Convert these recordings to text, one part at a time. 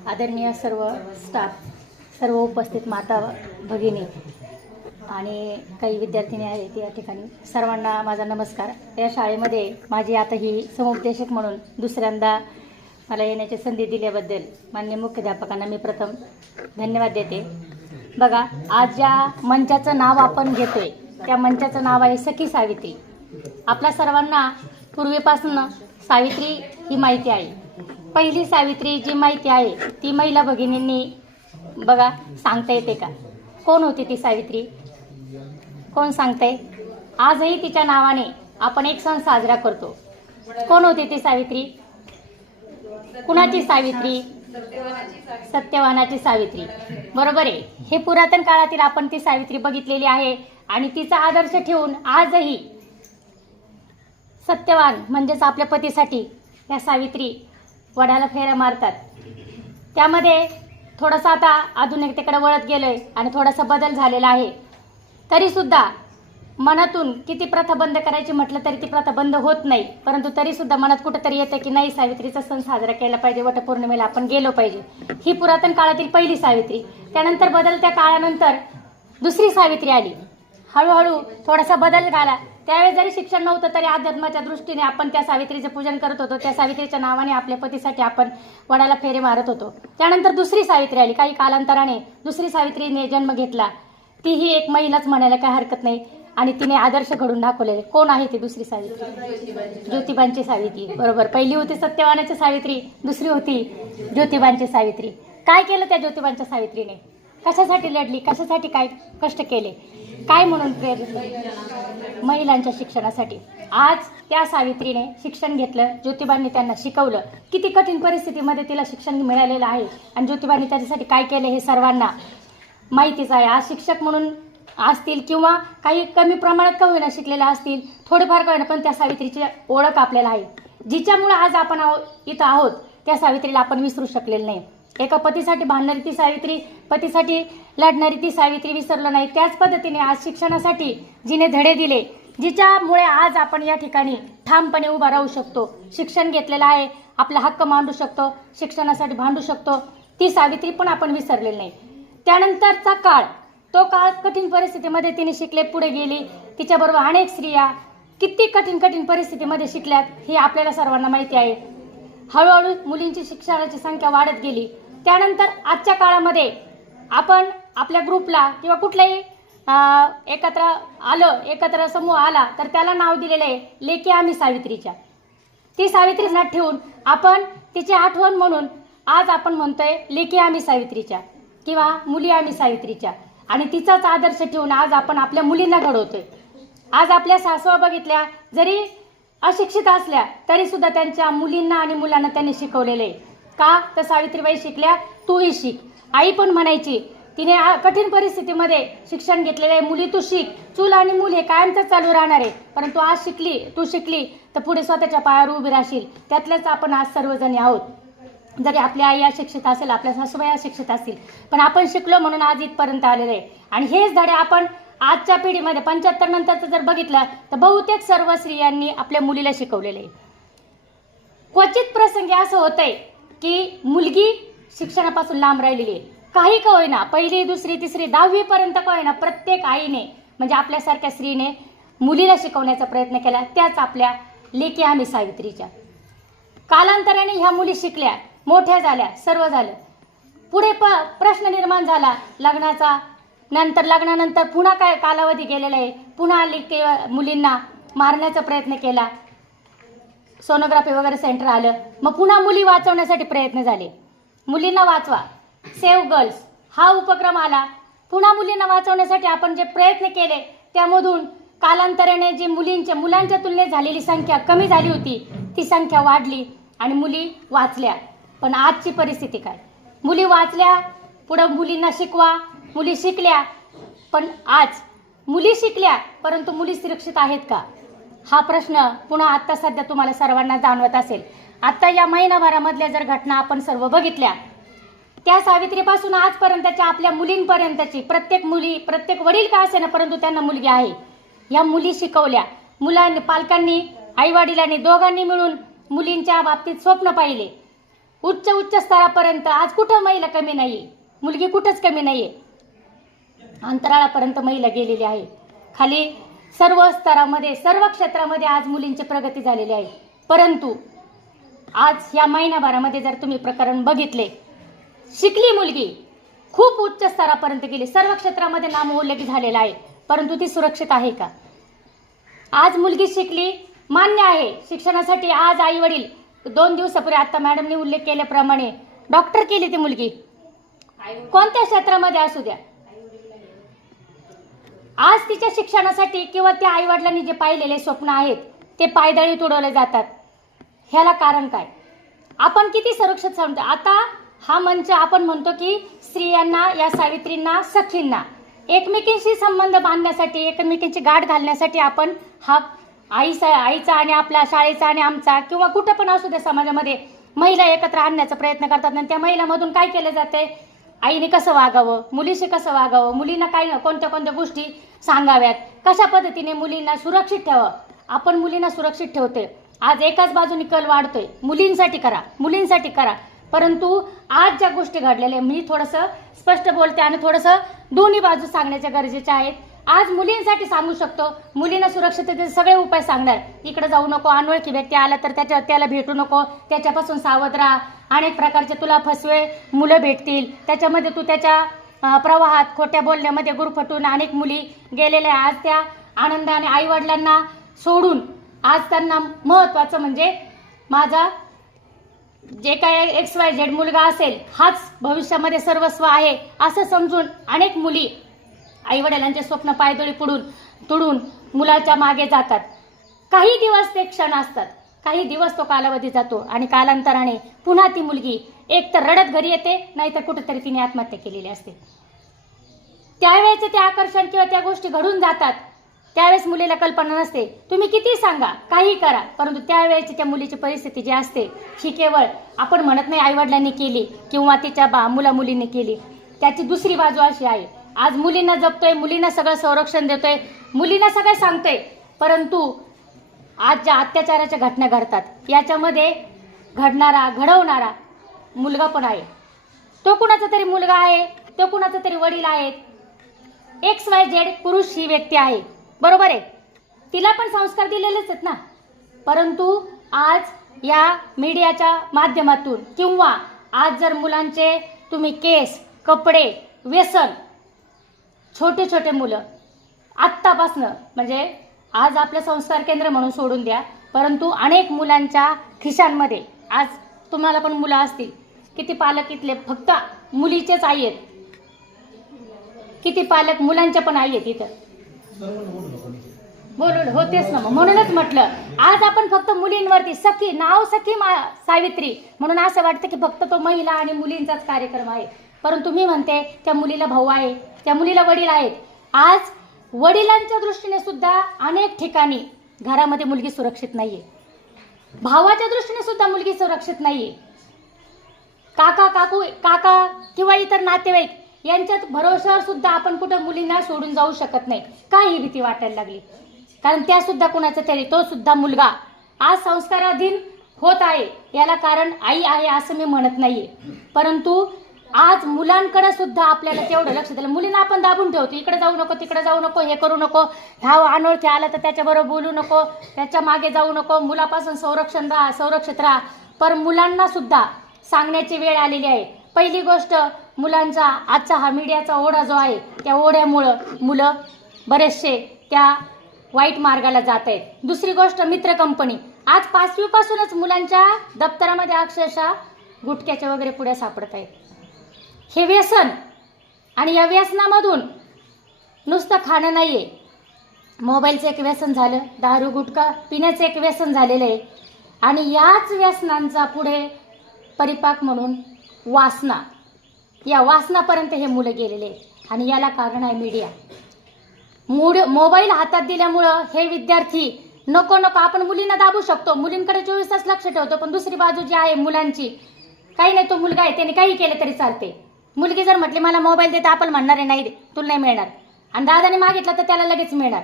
आदरणीय सर्व स्टाफ, सर्व उपस्थित माता भगिनी आणि काही विद्यार्थिनी आहेत या ठिकाणी, सर्वांना माझा नमस्कार। या शाळेमध्ये माझी आता ही समुपदेशक म्हणून दुसऱ्यांदा मला येण्याची संधी दिल्याबद्दल माननीय मुख्याध्यापकांना मी प्रथम धन्यवाद देते। बघा, आज ज्या मंचाचं नाव आपण घेतोय त्या मंचाचं नाव आहे सखी सावित्री। आपल्या सर्वांना पूर्वीपासून सावित्री ही माहिती आहे। पहिली सावित्री जी माहिती आहे ती महिला भगिनींनी बघा सांगता येते का? कोण होती ती सावित्री? कोण सांगते? आजही तिच्या नावाने आपण एक सण साजरा करतो। कोण होती ती सावित्री? कुणाची सावित्री? सत्यवानाची सावित्री, बरोबर आहे। हे पुरातन काळातील आपण ती सावित्री बघितलेली आहे आणि तिचा आदर्श ठेवून आजही सत्यवान म्हणजेच आपल्या पतीसाठी या सावित्री वडाला फेऱ्या मारतात। त्यामध्ये थोडासा आता आधुनिकतेकडे वळत गेलोय आणि थोडासा बदल झालेला आहे। तरी सुद्धा मनातून किती प्रथा बंद करायची म्हटलं तरी ती प्रथा बंद होत नाही, परंतु तरी सुद्धा मनात कुठेतरी येतं की नाही, सावित्रीचा सण साजरा केला पाहिजे, वटपौर्णिमेला आपण गेलो पाहिजे। ही पुरातन काळातील पहिली सावित्री। त्यानंतर बदलत्या काळानंतर दुसरी सावित्री आली। हळूहळू थोडासा बदल झाला। त्यावेळेस जरी शिक्षण नव्हतं तरी अध्यात्माच्या दृष्टीने आपण त्या सावित्रीचे पूजन करत होतो। त्या सावित्रीच्या नावाने आपल्या पतीसाठी आपण वडाला फेरे मारत होतो। त्यानंतर दुसरी सावित्री आली। काही कालांतराने दुसरी सावित्रीने जन्म घेतला। तीही एक महिलाच म्हणायला काही हरकत नाही आणि तिने आदर्श घडून दाखवलेले। कोण आहे ती दुसरी सावित्री? ज्योतिबांची सावित्री, बरोबर। पहिली होती सत्यवानाची सावित्री, दुसरी होती ज्योतिबांची सावित्री। काय केलं त्या ज्योतिबांच्या सावित्रीने? कशासाठी लढली? कशासाठी काय कष्ट केले? काय म्हणून प्रेरित? महिलांच्या शिक्षणासाठी। आज त्या सावित्रीने शिक्षण घेतलं, ज्योतिबांनी त्यांना शिकवलं। किती कठीण परिस्थितीमध्ये तिला शिक्षण मिळालेलं आहे आणि ज्योतिबांनी त्याच्यासाठी काय केलं हे सर्वांना माहितीच आहे। आज शिक्षक म्हणून असतील किंवा काही कमी प्रमाणात का होईना शिकलेल्या असतील, थोडेफार का होईना, पण त्या सावित्रीची ओळख आपल्याला आहे। जिच्यामुळे आज आपण इथं आहोत त्या सावित्रीला आपण विसरू शकलेलं नाही। एका पतीसाठी भांडणारी ती सावित्री, पतीसाठी लढणारी ती सावित्री विसरलं नाही। त्याच पद्धतीने आज शिक्षणासाठी जिने धडे दिले, जिच्यामुळे आज आपण या ठिकाणी ठामपणे उभा राहू शकतो, शिक्षण घेतलेलं आहे, आपला हक्क मांडू शकतो, शिक्षणासाठी भांडू शकतो, ती सावित्री पण आपण विसरलेली नाही। त्यानंतरचा काळ, तो काळ कठीण परिस्थितीमध्ये तिने शिकले, पुढे गेली। तिच्याबरोबर अनेक स्त्रिया किती कठीण परिस्थितीमध्ये शिकल्यात हे आपल्याला सर्वांना माहिती आहे। हळूहळू मुलींची शिक्षणाची संख्या वाढत गेली। त्यानंतर आजच्या काळामध्ये आपण आपल्या ग्रुपला किंवा कुठल्याही एकत्र समूह आला तर त्याला नाव दिलेलं आहे लेकी आम्ही सावित्रीच्या। ती सावित्री नाव ठेवून आपण तिची आठवण म्हणून आज आपण म्हणतोय लेकी आम्ही सावित्रीच्या किंवा मुली आम्ही सावित्रीच्या, आणि तिचाच आदर्श ठेवून आज आपण आपल्या मुलींना घडवतोय। आज आपल्या सासवा बघितल्या, जरी अशिक्षित असल्या तरी सुद्धा त्यांच्या मुलींना आणि मुलांना त्यांनी शिकवलेले आहे। का? तर सावित्रीबाई शिकल्या, तूही शिक। आई पण म्हणायची, तिने कठीण परिस्थितीमध्ये शिक्षण घेतलेले आहे, मुली तू शिक, चूल आणि मूल हे कायमच चालू राहणार आहे, परंतु आज शिकली, तू शिकली तर पुढे स्वतःच्या पायावर उभी राहशील। त्यातल्याच आपण आज सर्वजणी आहोत। जरी आपल्या आई अशिक्षित असेल, आपल्या सासूबाई अशिक्षित असतील, पण आपण शिकलो म्हणून आज इथपर्यंत आलेले आहे। आणि हेच धडे आपण आजच्या पिढीमध्ये 75 नंतरचं जर बघितलं तर बहुतेक सर्व स्त्रियांनी आपल्या मुलीला शिकवलेले आहे। क्वचित प्रसंगी असं होतंय की मुलगी शिक्षणापासून लांब राहिलेली आहे। काही का होईना, पहिली, दुसरी, तिसरी, 10वी पर्यंत का होईना, प्रत्येक आईने म्हणजे आपल्यासारख्या स्त्रीने मुलीला शिकवण्याचा प्रयत्न केला। त्याच आपल्या लेकी आम्ही सावित्रीच्या। कालांतराने ह्या मुली शिकल्या, मोठ्या झाल्या, सर्व झालं। पुढे प्रश्न निर्माण झाला लग्नाचा। नंतर लग्नानंतर पुन्हा काय कालावधी गेलेला आहे, पुन्हा ते मुलींना मारण्याचा प्रयत्न केला, सोनोग्राफी वगैरे सेंटर आलं, मग पुन्हा मुली वाचवण्यासाठी प्रयत्न झाले। मुलींना वाचवा, सेव्ह गर्ल्स हा उपक्रम आला। पुन्हा मुलींना वाचवण्यासाठी आपण जे प्रयत्न केले त्यामधून कालांतराने जी मुलांच्या तुलनेत झालेली संख्या कमी झाली होती, ती संख्या वाढली आणि मुली वाचल्या। पण आजची परिस्थिती काय? मुली वाचल्या, पुढे मुलींना शिकवा, मुली शिकल्या, पण आज मुली शिकल्या परंतु मुली सुरक्षित आहेत का? हा प्रश्न पुन्हा आता सध्या तुम्हाला सर्वांना जाणवत असेल। आता या महिनाभरामधल्या जर घटना आपण सर्व बघितल्या, त्या सावित्रीपासून आजपर्यंतच्या आपल्या मुलींपर्यंतची प्रत्येक वडील का असेना परंतु त्यांना मुलगी आहे। या मुली शिकवल्या, मुलांनी, पालकांनी, आई वडिलांनी दोघांनी मिळून मुलींच्या बाबतीत स्वप्न पाहिले। उच्च उच्च स्तरापर्यंत आज कुठं महिला कमी नाहीये, मुलगी कुठंच कमी नाहीये, अंतराळापर्यंत महिला गेलेली आहे. खाली सर्व स्तरामध्ये सर्व क्षेत्रामध्ये आज मुलींची प्रगती झालेली आहे. परंतु आज या महिनाभरामध्ये जर तुम्ही प्रकरण बघितले, शिकली मुलगी खूप उच्च स्तरापर्यंत गेली, सर्व क्षेत्रामध्ये नामोल्लेख झालेला आहे, परंतु ती सुरक्षित आहे का? आज मुलगी शिकली, मान्य आहे, शिक्षणासाठी आज आई वडील 2 दिवसापूर्वी आता मॅडमने उल्लेख केल्याप्रमाणे डॉक्टर केली ती मुलगी, कोणत्या क्षेत्रामध्ये असू द्या. आज तिच्या शिक्षणासाठी किंवा त्या आई वडिलांनी जे पाहिलेले स्वप्न आहेत ते पायदळी तुडवले जातात. ह्याला कारण काय? आपण किती सुरक्षित सांगतो. आता हा मंच आपण म्हणतो की स्त्रियांना, या सावित्रींना, सखींना एकमेकींशी संबंध बांधण्यासाठी, एकमेकींची गाठ घालण्यासाठी आपण हा आईचा आणि आपल्या शाळेचा आणि आमचा किंवा कुठं पण असू द्या समाजामध्ये महिला एकत्र आणण्याचा प्रयत्न करतात. आणि त्या महिलांमधून काय केलं जाते? आईने कसं वागावं, मुलीशी कसं वागावं, मुलींना काय कोणत्या कोणत्या गोष्टी सांगाव्यात, कशा पद्धतीने मुलींना सुरक्षित ठेवावं. आपण मुलींना सुरक्षित ठेवते. आज एकाच बाजूने कल वाढतोय, मुलींसाठी करा, मुलींसाठी करा. परंतु आज ज्या गोष्टी घडलेल्या, मी थोडंसं स्पष्ट बोलते आणि थोडंसं दोन्ही बाजू सांगण्याच्या गरजेच्या आहेत. आज मुलींसाठी सांगू शकतो, मुलींना सुरक्षिततेचे सगळे उपाय सांगणार. इकडे जाऊ नको, अनोळखी व्यक्ती आला तर त्याला भेटू नको, त्याच्यापासून सावध राहा, अनेक प्रकारचे तुला फसवे मुलं भेटतील, त्याच्यामध्ये तू त्याच्या प्रवाहात खोट्या बोलण्यामध्ये गुरफटून अनेक मुली गेलेल्या. आज त्या आनंदाने आई वडिलांना सोडून आज त्यांना महत्त्वाचं म्हणजे माझा जे काय XYZ मुलगा असेल हाच भविष्यामध्ये सर्वस्व आहे असं समजून अनेक मुली आई वडिलांचे स्वप्न पायदळी तुडून मुलाच्या मागे जातात. काही दिवस ते क्षण असतात, काही दिवस तो कालावधी जातो आणि कालांतराने पुन्हा ती मुलगी एक तर रडत घरी येते, नाहीतर कुठेतरी तिने आत्महत्या केलेली असते. त्यावेळेचे ते आकर्षण किंवा त्या गोष्टी घडून जातात. त्यावेळेस मुलीला कल्पना नसते, तुम्ही किती सांगा, काही करा, परंतु त्यावेळेची त्या मुलीची परिस्थिती जी असते ही केवळ आपण म्हणत नाही आई वडिलांनी केली किंवा तिच्या मुला मुलींनी केली. त्याची दुसरी बाजू अशी आहे, आज मुलींना जपतोय, मुलींना सगळं संरक्षण देतोय, मुलींना सगळं सांगतोय, परंतु आज ज्या अत्याचाराच्या घटना घडतात याच्यामध्ये घडवणारा मुलगा पण आहे. तो कुणाचा तरी मुलगा आहे, तो कुणाचा तरी वडील आहेत. XYZ पुरुष ही व्यक्ती आहे, बरोबर आहे, तिला पण संस्कार दिलेलेच आहेत ना. परंतु आज या मीडियाच्या माध्यमातून किंवा आज जर मुलांचे तुम्ही केस, कपडे, व्यसन, छोटे छोटे मुलं आत्तापासनं, म्हणजे आज आपलं संस्कार केंद्र म्हणून सोडून द्या, परंतु अनेक मुलांच्या खिशांमध्ये आज तुम्हाला पण मुलं असतील, किती पालक इथले फक्त मुलीचेच आई आहेत, किती पालक मुलांच्या पण आई आहेत इथं. बोलून होतेच ना, म्हणूनच म्हटलं आज आपण फक्त मुलींवरती सखी नाव सखी सावित्री म्हणून असं वाटतं की फक्त तो महिला आणि मुलींचाच कार्यक्रम आहे. परंतु मी म्हणते त्या मुलीला भाऊ आहे, त्या मुलीला वडील आहेत. आज वडिलांच्या दृष्टीने सुद्धा अनेक ठिकाणी घरामध्ये मुलगी सुरक्षित नाहीये, भावाच्या दृष्टीने सुद्धा मुलगी सुरक्षित नाहीये, काका किंवा इतर नातेवाईक यांच्यात भरोशावर सुद्धा आपण कुठं मुलींना सोडून जाऊ शकत नाही. का ही भीती वाटायला लागली? कारण त्या सुद्धा कुणाचा तरी तो सुद्धा मुलगा आज संस्काराधीन होत आहे. याला कारण आई आहे असं मी म्हणत नाहीये, परंतु आज मुलांकडे सुद्धा आपल्याला तेवढं लक्ष दिलं. मुलींना आपण दाबून ठेवतो, इकडे जाऊ नको, तिकडे जाऊ नको, हे करू नको, ह्या अनोळखी आला तर त्याच्याबरोबर बोलू नको, त्याच्या मागे जाऊ नको, मुलापासून सुरक्षित राहा. पण मुलांना सुद्धा सांगण्याची वेळ आलेली आहे. पहिली गोष्ट, मुलांचा आजचा हा मीडियाचा ओढा जो आहे त्या ओढ्यामुळं मुलं बरेचसे त्या वाईट मार्गाला जात आहेत. दुसरी गोष्ट, मित्र कंपनी. आज 5वी पासूनच मुलांच्या दप्तरामध्ये अक्षरशः गुटख्याच्या वगैरे पुढे सापडत आहेत. हे व्यसन, आणि या व्यसनामधून नुसतं खाणं नाहीये, मोबाईलचं एक व्यसन झालं, दारू गुटखा पिण्याचं एक व्यसन झालेलं आहे, आणि याच व्यसनांचा पुढे परिपाक म्हणून वासना, या वासनापर्यंत हे मुलं गेलेले आहेत. आणि याला कारण आहे मीडिया. मोबाईल हातात दिल्यामुळं हे विद्यार्थी नको आपण मुलींना दाबू शकतो, मुलींकडे 24 तास लक्ष ठेवतो, पण दुसरी बाजू जी आहे मुलांची, काही नाही, तो मुलगा आहे त्याने काही केलं तरी चालते. मुलगी जर म्हटली मला मोबाईल देता, आपण म्हणणार आहे नाही तुला नाही मिळणार, आणि दादाने मागितलं तर त्याला लगेच मिळणार,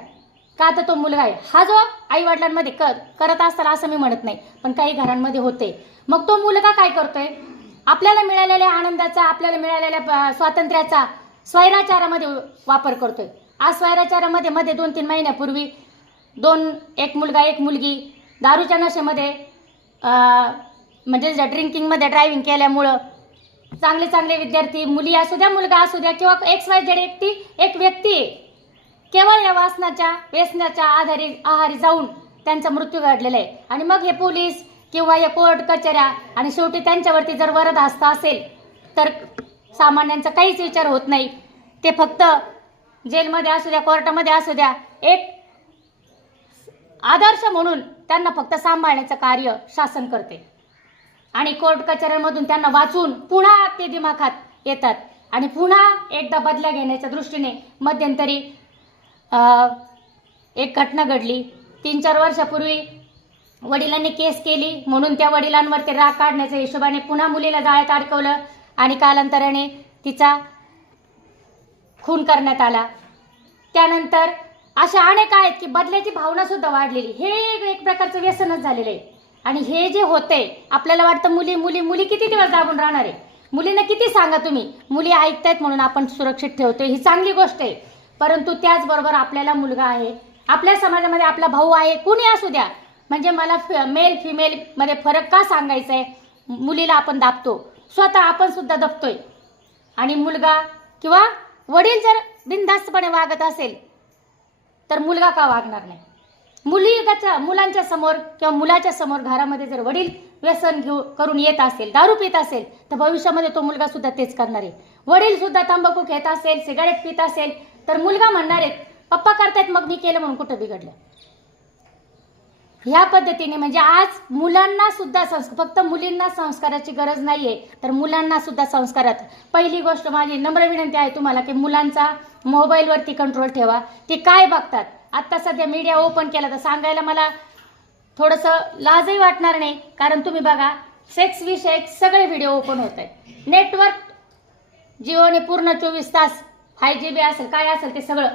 का तर तो मुलगा आहे. हा जो आई वडिलांमध्ये करत असताना असं मी म्हणत नाही, पण काही घरांमध्ये होते. मग तो मुलगा काय करतोय, आपल्याला मिळालेल्या आनंदाचा, आपल्याला मिळालेल्या स्वातंत्र्याचा स्वैराचारामध्ये वापर करतोय. आज स्वैराचारामध्ये 2-3 महिन्यापूर्वी एक मुलगा एक मुलगी दारूच्या नशेमध्ये म्हणजे ड्रिंकिंगमध्ये ड्रायव्हिंग केल्यामुळं चांगले चांगले विद्यार्थी, मुली असू द्या, मुलगा असू द्या, किंवा XYZ एक व्यक्ती केवळ या व्यसनाच्या आहारी जाऊन त्यांचा मृत्यू घडलेला आहे. आणि मग हे पोलीस किंवा या कोर्ट कचऱ्या आणि शेवटी त्यांच्यावरती जर वरदहस्त असेल तर सामान्यांचा काहीच विचार होत नाही. ते फक्त जेलमध्ये असू द्या, कोर्टामध्ये असू द्या, एक आदर्श म्हणून त्यांना फक्त सांभाळण्याचं कार्य शासन करते. आणि कोर्ट कचऱ्यांमधून त्यांना वाचून पुन्हा ते दिमाखात येतात आणि पुन्हा एकदा बदला घेण्याच्या दृष्टीने मध्यंतरी एक घटना घडली. 3-4 वर्षापूर्वी वडिलांनी केस केली म्हणून त्या वडिलांवरती राग काढण्याच्या हिशोबाने पुन्हा मुलीला जाळ्यात अडकवलं आणि कालांतराने तिचा खून करण्यात आला. त्यानंतर अशा अनेक आहेत की बदल्याची भावना सुद्धा वाढलेली. हे एक प्रकारचं व्यसनच झालेलं आहे. आणि हे जे होतंय, आपल्याला वाटतं मुली किती दिवस दाबून राहणार आहे, मुलींना किती सांगा तुम्ही, मुली ऐकतायत म्हणून आपण सुरक्षित ठेवतोय, ही चांगली गोष्ट आहे. परंतु त्याचबरोबर आपल्याला मुलगा आहे, आपल्या समाजामध्ये आपला भाऊ आहे, कुणी असू द्या, म्हणजे मला मेल फिमेल मध्ये फरक का सांगायचा आहे. मुलीला आपण दाबतो, स्वतः आपण सुद्धा दबतोय. आणि मुलगा किंवा वडील जर बिनधास्तपणे वागत असेल तर मुलगा का वागणार नाही. मुलांच्या समोर किंवा मुलाच्या समोर घरामध्ये जर वडील व्यसन करून येत असेल, दारू पित असेल, तर भविष्यामध्ये तो मुलगा सुद्धा तेच करणार आहे. वडील सुद्धा तंबाखू घेत असेल, सिगारेट पित असेल, तर मुलगा म्हणणार आहे पप्पा करतायत मग मी केलं म्हणून कुठं बिघडलं. ह्या पद्धतीने म्हणजे आज मुलांना सुद्धा फक्त मुलींना संस्काराची गरज नाहीये, तर मुलांना सुद्धा संस्कारात. पहिली गोष्ट माझी नम्र विनंती आहे तुम्हाला की मुलांचा मोबाईलवरती कंट्रोल ठेवा. ते काय बघतात, आता सध्या मीडिया ओपन केला तर सांगायला मला थोडंसं लाजही वाटणार नाही, कारण तुम्ही बघा सेक्स विषयक सगळे व्हिडिओ ओपन होत आहेत. नेटवर्क जिओने पूर्ण 24 तास 5GB असेल काय असेल ते सगळं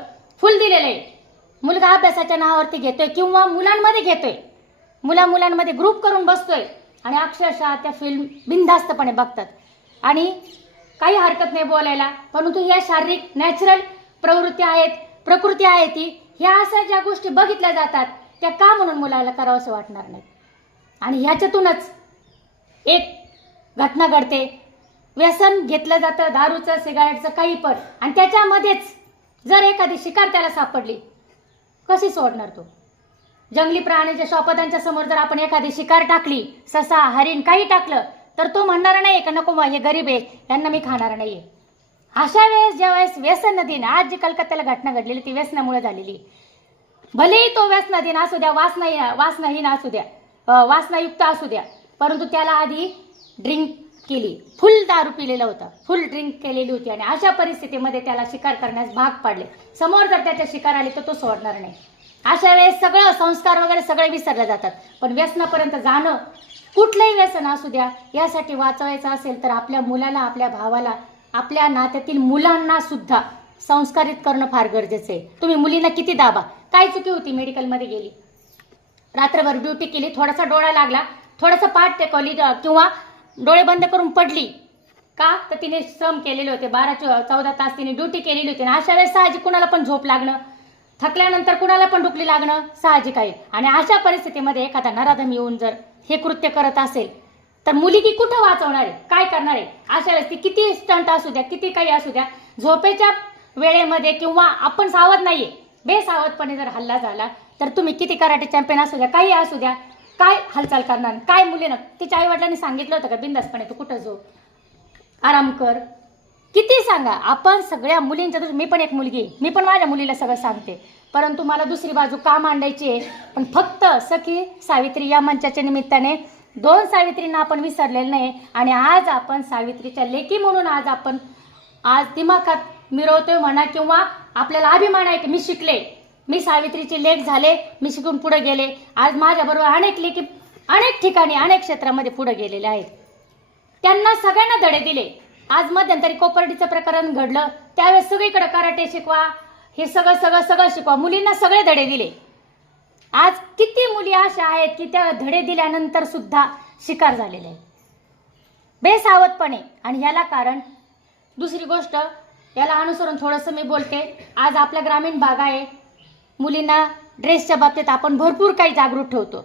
फुल दिलेलं आहे. मुलगा अभ्यासाच्या नावावरती घेतोय किंवा मुलांमध्ये घेतोय, मुलांमध्ये ग्रुप करून बसतोय आणि अक्षरशः त्या फिल्म बिनधास्तपणे बघतात. आणि काही हरकत नाही बोलायला, परंतु या शारीरिक नॅचरल प्रवृत्ती आहेत, प्रकृती आहे ती, ह्या अशा ज्या गोष्टी बघितल्या जातात त्या का म्हणून मुलाला करावंसं वाटणार नाही. आणि ह्याच्यातूनच एक घटना घडते, व्यसन घेतलं जातं दारूचं, सिगारेटचं, काही पण, आणि त्याच्यामध्येच जर एखादी शिकार त्याला सापडली, कशी सोडणार तो. जंगली प्राण्याच्या श्वापदांच्या समोर जर आपण एखादी शिकार टाकली, ससा, हरिण काही टाकलं, तर तो म्हणणार नाही का नको हे गरीब आहे यांना मी खाणार नाहीये. अशा वेळेस ज्यावेळेस व्यसन नदीने, आज जी कलकत्त्याला घटना घडलेली ती व्यसनामुळे झालेली, भलेही तो व्यसनाधीन असू द्या, वासनाहीन असू द्या, वासनायुक्त असू द्या, परंतु त्याला आधी ड्रिंक केली, फुल दारू पिलेला होता, फुल ड्रिंक केलेली होती, आणि अशा परिस्थितीमध्ये त्याला शिकार करण्यास भाग पाडले. समोर जर त्याच्या शिकार आली तर तो सोडणार नाही. अशा वेळेस सगळं संस्कार वगैरे सगळे विसरले जातात. पण व्यसनापर्यंत जाणं, कुठलंही व्यसन असू द्या, यासाठी वाचवायचं असेल तर आपल्या मुलाला, आपल्या भावाला, आपल्या नात्यातील मुलांना सुद्धा संस्कारित करणं फार गरजेचं आहे. तुम्ही मुलींना किती दाबा. काय चुकी होती, मेडिकलमध्ये गेली, रात्रभर ड्युटी केली, थोडासा डोळा लागला, थोडासा पाठ टेकवली किंवा डोळे बंद करून पडली का, तर तिने श्रम केलेले होते, 12-14 तास तिने ड्युटी केलेली होती. आणि अशा वेळेस साहजिक कुणाला पण झोप लागणं, थकल्यानंतर कुणाला पण डुकली लागणं साहजिक आहे. आणि अशा परिस्थितीमध्ये एखादा नराधम येऊन जर हे कृत्य करत असेल तर मुलगी कुठं वाचवणार आहे, काय करणार आहे. अशा वेळेस ती किती स्टंट असू द्या, किती काही असू द्या, झोपेच्या वेळेमध्ये किंवा आपण सावध नाहीये, बेसावधपणे जर हल्ला झाला तर तुम्ही किती कराटे चॅम्पियन असू द्या, काही असू द्या, काय हालचाल करणार. काय मुलीनं तिच्या आई वडिलांनी सांगितलं होतं का बिंदासपणे तू कुठं जो आराम कर. किती सांगा आपण सगळ्या मुलींच्या, मी पण एक मुलगी, मी पण माझ्या मुलीला सगळं सांगते, परंतु मला दुसरी बाजू का मांडायची आहे. पण फक्त सखी सावित्री या मंचाच्या निमित्ताने 2 सावित्रींना आपण विसरलेलं नाही. आणि आज आपण सावित्रीच्या लेकी म्हणून आज दिमाखात मिरवतोय म्हणा, किंवा आपल्याला अभिमान आहे की मी शिकले, मी सावित्रीची लेक झाले, मी शिकून पुढे गेले. आज माझ्याबरोबर अनेक लेकी अनेक ठिकाणी अनेक क्षेत्रामध्ये पुढे गेलेले आहेत. त्यांना सगळ्यांना धडे दिले. आज मध्यंतरी कोपर्डीचं प्रकरण घडलं त्यावेळेस सगळीकडे कराटे शिकवा, हे सगळं शिकवा, मुलींना सगळे धडे दिले. आज किती मुली अशा आहेत की त्या धडे दिल्यानंतर सुद्धा शिकार झालेले आहेत बेसावधपणे. आणि याला कारण दुसरी गोष्ट, याला अनुसरून थोडंसं मी बोलते. आज आपला ग्रामीण भाग आहे, मुलींना ड्रेसच्या बाबतीत आपण भरपूर काही जागृत ठेवतो.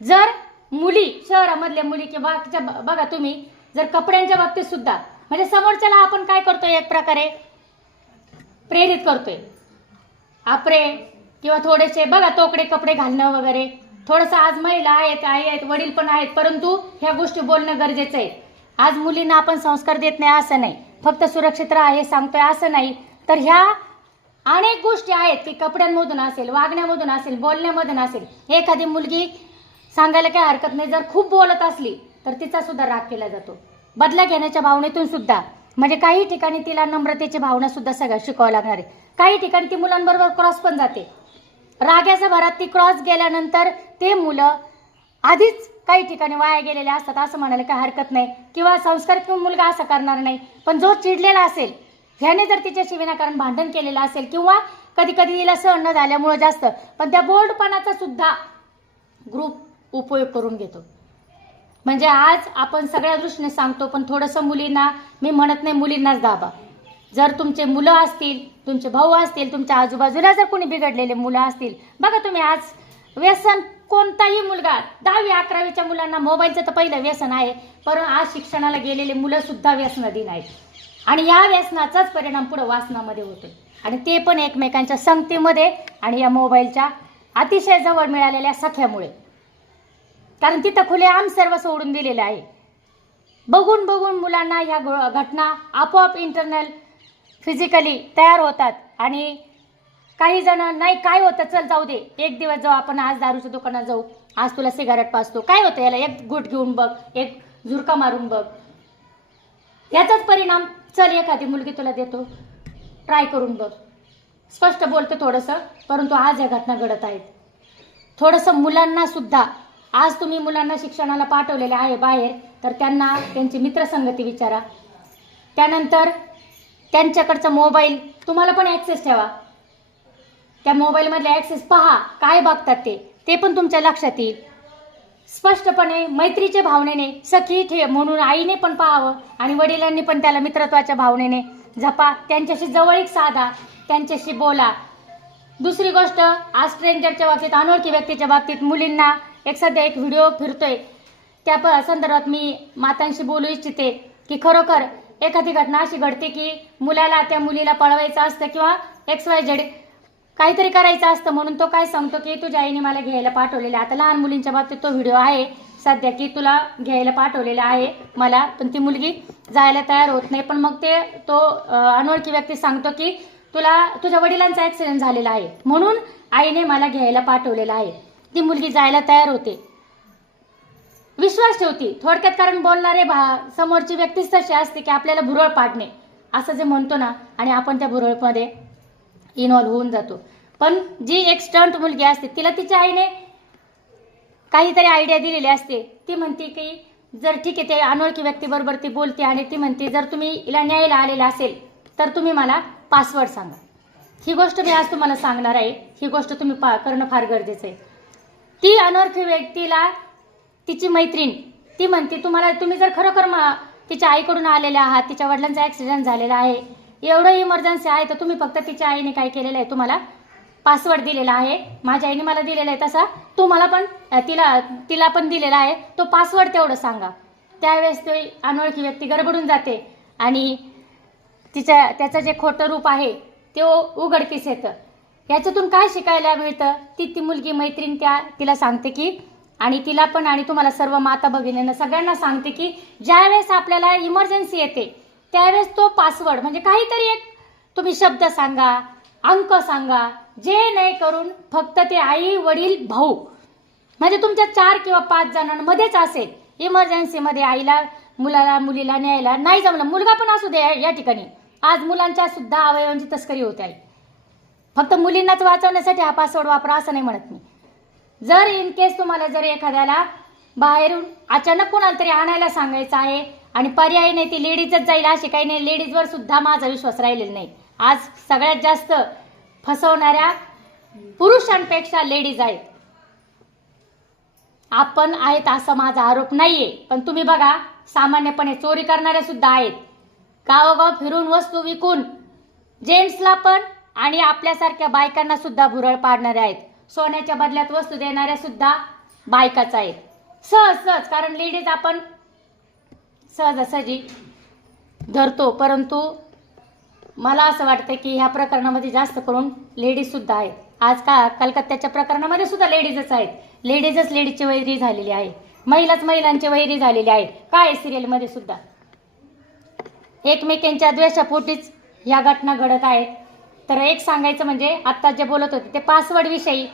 जर मुली शहरामधल्या मुली किंवा बघा तुम्ही, जर कपड्यांच्या बाबतीत सुद्धा म्हणजे समोरच्याला आपण काय करतोय, एक प्रकारे प्रेरित करतोय. आपरे किंवा थोडेसे बघा तोकडे कपडे घालणं वगैरे, थोडंसं आज महिला आहेत, आई आहेत, वडील पण आहेत, परंतु ह्या गोष्टी बोलणं गरजेचं आहे. आज मुलींना आपण संस्कार देत नाही असं नाही, फक्त सुरक्षित राहा हे सांगतोय असं नाही. तर ह्या अनेक गोष्टी आहेत की कपड्यांमधून असेल, वागण्यामधून असेल, बोलण्यामधून असेल. एखादी मुलगी सांगायला काही हरकत नाही, जर खूप बोलत असली तर तिचा सुद्धा राग केला जातो. बदला घेण्याच्या भावनेतून सुद्धा, म्हणजे काही ठिकाणी तिला नम्रतेची भावना सुद्धा सगळं शिकावं लागणार आहे. काही ठिकाणी ती मुलांबरोबर क्रॉस पण जाते. रागाच्या भरात ती क्रॉस गेल्यानंतर ते मुलं आधीच काही ठिकाणी वाया गेलेले असतात असं म्हणायला काही हरकत नाही. किंवा संस्कारित मुलगा असं करणार नाही, पण जो चिडलेला असेल, ह्याने जर तिच्याशी विनाकारण भांडण केलेलं असेल किंवा कधी कधी तिला सहन न झाल्यामुळे जास्त, पण त्या बोल्डपणाचा सुद्धा ग्रुप उपयोग करून घेतो. म्हणजे आज आपण सगळ्या दृष्टीने सांगतो, पण थोडंसं मुलींना, मी म्हणत नाही मुलींनाच दाबा. जर तुमचे मुलं असतील, तुमचे भाऊ असतील, तुमच्या आजूबाजूला जर कोणी बिघडलेले मुलं असतील, बघा तुम्ही आज व्यसन, कोणताही मुलगा 10वी 11वीच्या मुलांना मोबाईलचं तर पहिलं व्यसन आहे, पण आज शिक्षणाला गेलेले मुलं सुद्धा व्यसनाधीन आहेत. आणि या व्यसनाचाच परिणाम पुढे वासनामध्ये होतो, आणि ते पण एकमेकांच्या संगतीमध्ये आणि या मोबाईलच्या अतिशय जवळ मिळालेल्या सख्यामुळे. कारण तिथं खुलेआम सर्व सोडून दिलेलं आहे. बघून बघून मुलांना ह्या घटना आपोआप इंटरनल फिजिकली तयार होतात. आणि काही जण नाही काय होतं, चल जाऊ दे, एक दिवस जाऊ आपण, आज दारूच्या दुकानात जाऊ, आज तुला सिगारेट पाजतो, काय होतं याला, एक घुट घेऊन बघ, एक झुरका मारून बघ. याचाच परिणाम, चल एखादी मुलगी तुला देतो, ट्राय करून बघ. स्पष्ट बोलतो थोडंसं, परंतु आज या घटना घडत आहेत. थोडंसं मुलांना सुद्धा, आज तुम्ही मुलांना शिक्षणाला पाठवलेलं आहे बाहेर, तर त्यांना त्यांची मित्रसंगती विचारा. त्यानंतर त्यांच्याकडचा मोबाईल तुम्हाला पण ॲक्सेस ठेवा. त्या मोबाईलमधले ॲक्सेस पहा, काय बघतात ते पण तुमच्या लक्षात येईल. स्पष्टपणे मैत्रीच्या भावनेने सखी म्हणून आईने पण पाहावं आणि वडिलांनी पण त्याला मित्रत्वाच्या भावनेने जपा. त्यांच्याशी जवळीक साधा, त्यांच्याशी बोला. दुसरी गोष्ट, आज स्ट्रेंजरच्या बाबतीत, अनोळखी व्यक्तीच्या बाबतीत मुलींना सध्या एक व्हिडिओ फिरतोय, त्या संदर्भात मी मातांशी बोलू इच्छिते की खरोखर एखादी घटना अशी घडते की मुलाला त्या मुलीला पळवायचं असतं किंवा XYZ काहीतरी करायचं असतं, म्हणून तो काय सांगतो की तुझ्या आईने मला घ्यायला पाठवलेलं. आता लहान मुलींच्या बाबतीत तो व्हिडिओ आहे सध्या की तुला घ्यायला पाठवलेलं आहे मला, पण ती मुलगी जायला तयार होत नाही. पण मग तो अनोळखी व्यक्ती सांगतो की तुझ्या वडिलांचा ॲक्सिडेंट झालेला आहे म्हणून आईने मला घ्यायला पाठवलेलं आहे. ती मुलगी जायला तयार होते, विश्वास ठेवती थोडक्यात. कारण बोलणारे समोरची व्यक्तीच तशी असते की आपल्याला भुरळ पाडणे असं जे म्हणतो ना, आणि आपण त्या भुरळमध्ये इन्व्हॉल्व होऊन जातो. पण जी एक स्टंट मुलगी असते, तिला तिच्या आईने काहीतरी आयडिया दिलेली असते. ती म्हणते की जर ठीक आहे, ते अनोळखी व्यक्तीबरोबर ती बोलते आणि ती म्हणते जर तुम्ही हिला न्यायला आलेला असेल तर तुम्ही मला पासवर्ड सांगा. ही गोष्ट मी आज तुम्हाला सांगणार आहे. ही गोष्ट तुम्ही करणं फार गरजेचं आहे. ती अनोळखी व्यक्तीला तिची मैत्रीण ती म्हणते तुम्ही जर खरोखर तिच्या आईकडून आलेले आहात, तिच्या वडिलांचा ॲक्सिडेंट झालेला आहे, एवढं इमर्जन्सी आहे, तर तुम्ही फक्त तिच्या आईने काय केलेलं आहे, तुम्हाला पासवर्ड दिलेला आहे, माझ्या आईने मला दिलेला आहे, तसा तुम्हाला पण तिला पण दिलेला आहे, तो पासवर्ड तेवढं सांगा. त्यावेळेस ती अनोळखी व्यक्ती गडबडून जाते आणि त्याचं जे खोटं रूप आहे ते उघडकीस येतं. याच्यातून काय शिकायला मिळतं, ती मुलगी मैत्रीण तिला सांगते की, आणि तिला पण आणि तुम्हाला सर्व माता भगिनींना सगळ्यांना सांगते की ज्यावेळेस आपल्याला इमर्जन्सी येते त्यावेळेस तो पासवर्ड म्हणजे काहीतरी एक तुम्ही शब्द सांगा, अंक सांगा, जे नाही करून फक्त ते आई वडील भाऊ म्हणजे तुमच्या 4 किंवा 5 जणांमध्येच असेल. इमर्जन्सीमध्ये आईला मुलीला न्यायला नाही जमलं, मुलगा पण असू दे. या ठिकाणी आज मुलांच्या सुद्धा अवयवांची तस्करी होते आहे. फक्त मुलींनाच वाचवण्यासाठी हा पासवर्ड वापरा असं नाही म्हणत मी. जर इन केस तुम्हाला जर एखाद्याला बाहेरून अचानक कोणाला तरी आणायला सांगायचं आहे आणि पर्याय नाही, ती लेडीजच जाईल अशी काही नाही, लेडीजवर सुद्धा माझा विश्वास राहिलेला नाही. आज सगळ्यात जास्त फसवणाऱ्या पुरुषांपेक्षा लेडीज आहेत. आपण आहेत असं माझा आरोप नाहीये, पण तुम्ही बघा सामान्यपणे चोरी करणारे सुद्धा आहेत, गावोगाव फिरून वस्तू विकून जेंट्सला पण आणि आपल्यासारख्या बायकांना सुद्धा भुरळ पाडणारे आहेत, सोन्याच्या बदल्यात वस्तू देणाऱ्या सुद्धा बायकाच आहेत. सहज कारण लेडीज आपण सहजासहजी धरतो, परंतु मला असं वाटतं की ह्या प्रकरणामध्ये जास्त करून लेडीज सुद्धा आहेत. आज कलकत्त्याच्या प्रकरणामध्ये सुद्धा लेडीजच आहेत. लेडीजच लेडीजची वैरी झालेली आहे, महिलाच महिलांची वैरी झालेली आहे. काय सिरियलमध्ये सुद्धा एकमेकांच्या द्वेषापोटीच ह्या घटना घडत आहेत. तर एक सांगायचं म्हणजे आत्ता जे बोलत होते ते पासवर्ड विषयी,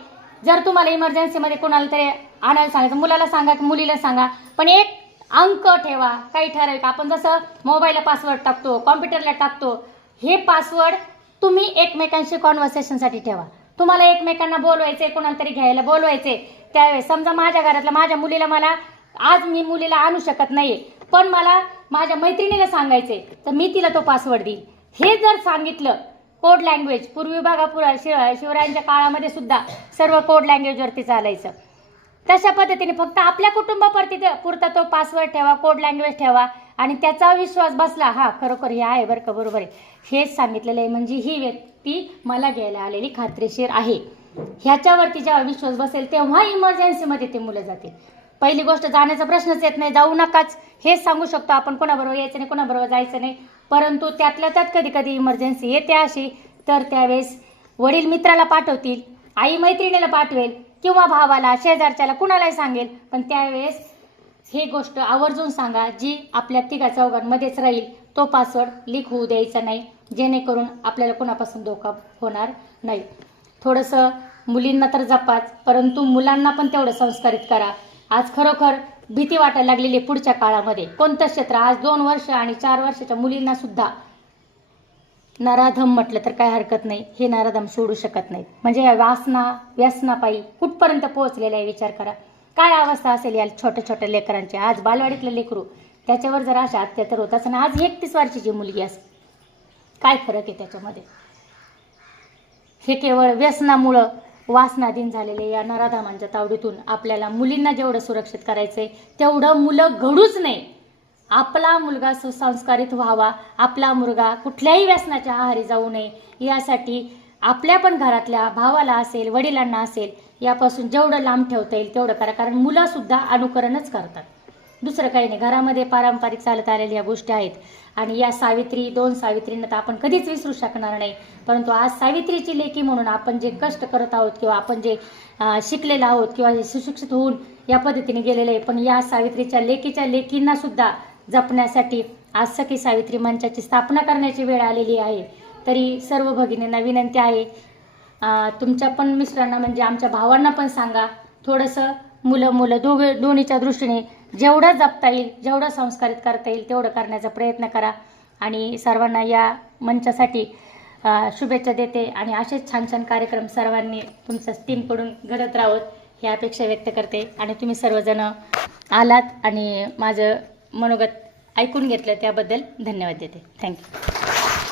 जर तुम्हाला इमर्जन्सीमध्ये कोणाला तरी आणायला सांगायचं, मुलाला सांगा की मुलीला सांगा, पण एक अंक ठेवा, काही ठराविक. आपण जसं मोबाईलला पासवर्ड टाकतो, कॉम्प्युटरला टाकतो, हे पासवर्ड तुम्ही एकमेकांशी कॉन्व्हर्सेशनसाठी ठेवा. तुम्हाला एकमेकांना बोलवायचे, कोणाला तरी घ्यायला बोलवायचे, त्यावेळेस समजा माझ्या घरातल्या माझ्या मुलीला आज मी मुलीला आणू शकत नाहीये, पण मला माझ्या मैत्रिणीला सांगायचे, तर मी तिला तो पासवर्ड देईल. हे जर सांगितलं कोड लँग्वेज, पूर्वी बघा शिवरायांच्या काळामध्ये सुद्धा सर्व कोड लँग्वेजवरती चालायचं. तशा पद्धतीने फक्त आपल्या कुटुंबापुरता तो पासवर्ड ठेवा, कोड लँग्वेज ठेवा, आणि त्याचा विश्वास बसला, हा खरोखर हे आहे बरं का, बरोबर आहे, हेच सांगितलेलं आहे म्हणजे ही व्यक्ती मला घ्यायला आलेली खात्रीशीर आहे. ह्याच्यावरती जेव्हा विश्वास बसेल तेव्हा इमर्जन्सीमध्ये ते मुलं जातील. पहिली गोष्ट जाण्याचा प्रश्नच येत नाही, जाऊ नकाच हेच सांगू शकतो आपण, कोणाबरोबर यायचं नाही, कोणाबरोबर जायचं नाही. परंतु त्यातल्या त्यात कधी कधी इमर्जन्सी येते अशी, तर त्यावेळेस वडील मित्राला पाठवतील, आई मैत्रिणीला पाठवेल, किंवा भावाला, शेजारच्याला, कुणालाही सांगेल, पण त्यावेळेस हे गोष्ट आवर्जून सांगा जी आपल्या तिघा चौघांमध्येच राहील. तो पासवर्ड लीक होऊ द्यायचा नाही, जेणेकरून आपल्याला कोणापासून धोका होणार नाही. थोडंसं मुलींना तर जपाच, परंतु मुलांना पण तेवढं संस्कारित करा. आज खरोखर भीती वाटायला लागलेली आहे पुढच्या काळामध्ये. कोणतं क्षेत्र, आज 2 वर्ष आणि 4 वर्षाच्या मुलींना सुद्धा नराधम म्हटलं तर काय हरकत नाही, हे नराधम सोडू शकत नाहीत. म्हणजे या व्यसनापायी कुठपर्यंत पोहोचलेला आहे विचार करा. काय अवस्था असेल या छोट्या छोट्या लेकरांची. आज बालवाडीतलं लेकरू, त्याच्यावर जर अशा अत्याचार होताच आणि आज 31 वर्षाची मुलगी असते, काय फरक आहे त्याच्यामध्ये. हे केवळ व्यसनामुळं वासनाधीन झालेले या नराधमांच्या तावडीतून आपल्याला मुलींना जेवढं सुरक्षित करायचंय तेवढं मुलं घडूच नाही. आपला मुलगा सुसंस्कारित व्हावा, आपला मुलगा कुठल्याही व्यसनाच्या आहारी जाऊ नये, यासाठी आपल्या पण घरातल्या भावाला असेल, वडिलांना असेल, यापासून जेवढं लांब ठेवता येईल तेवढं करा. कारण मुलं सुद्धा अनुकरणच करतात, दुसरं काही नाही. घरामध्ये पारंपरिक चालत आलेल्या या गोष्टी आहेत. आणि या 2 सावित्रींना तर आपण कधीच विसरू शकणार नाही. परंतु आज सावित्रीची लेकी म्हणून आपण जे कष्ट करत आहोत, किंवा आपण जे शिकलेलो आहोत, किंवा सुशिक्षित होऊन या पद्धतीने गेलेले आहे, पण या सावित्रीच्या लेकींना सुद्धा जपण्यासाठी आज सखी सावित्री मंचाची स्थापना करण्याची वेळ आलेली आहे. तरी सर्व भगिनींना विनंती आहे, तुमच्या पण मिस्टरांना म्हणजे आमच्या भावांना पण सांगा, थोडंसं मुलं दोन्हीच्या दृष्टीने जेवढं जपता येईल, जेवढं संस्कारित करता येईल तेवढं करण्याचा प्रयत्न करा. आणि सर्वांना या मंचासाठी शुभेच्छा देते. आणि असेच छान छान कार्यक्रम सर्वांनी तुमच्या टीमकडून घडत राहोत ही अपेक्षा व्यक्त करते. आणि तुम्ही सर्वजण आलात आणि माझं मनोगत ऐकून घेतलं त्याबद्दल धन्यवाद देते. थँक्यू.